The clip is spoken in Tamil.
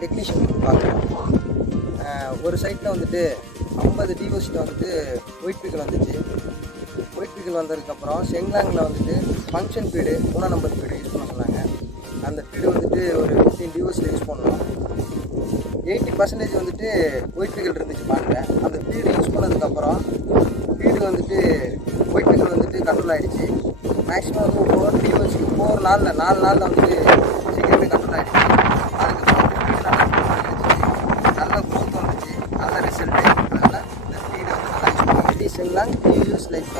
டெக்னீஷியன் பார்க்குறோம். ஒரு சைட்டில் வந்துட்டு 50 டிஓசியில் வந்துட்டு ஒயிட் பீக்கல் வந்துச்சு. ஒயிட் பீக்கல் வந்ததுக்கப்புறம் செங்லாங்கில் வந்துட்டு function feed 3 number feed use பண்ண சொன்னாங்க. அந்த ஃபீடு வந்துட்டு ஒரு 15 டிஓசியில் யூஸ் பண்ணோம். 80% வந்துட்டு ஒயிட் பீக்கல் இருந்துச்சு பாருங்க. அந்த ஃபீடு யூஸ் பண்ணதுக்கப்புறம் ஃபீடு வந்துட்டு ஒயிட் பீக்கல் வந்துட்டு கண்ட்ரோல் ஆகிடுச்சு. மேக்ஸிமம் வந்து 4 டிஓசி 4 நாளில் 4 நாளில் வந்துட்டு சீக்கிரமே கண்ட்ரோல் ஆகிடுச்சு. நல்ல க்ரோத் வந்துச்சு, நல்ல ரிசல்ட்டு. அதனால் இந்த ஃபீடு வந்து நல்லா யூஸ் பண்ணி செங்லாங் யூஸ் லைக்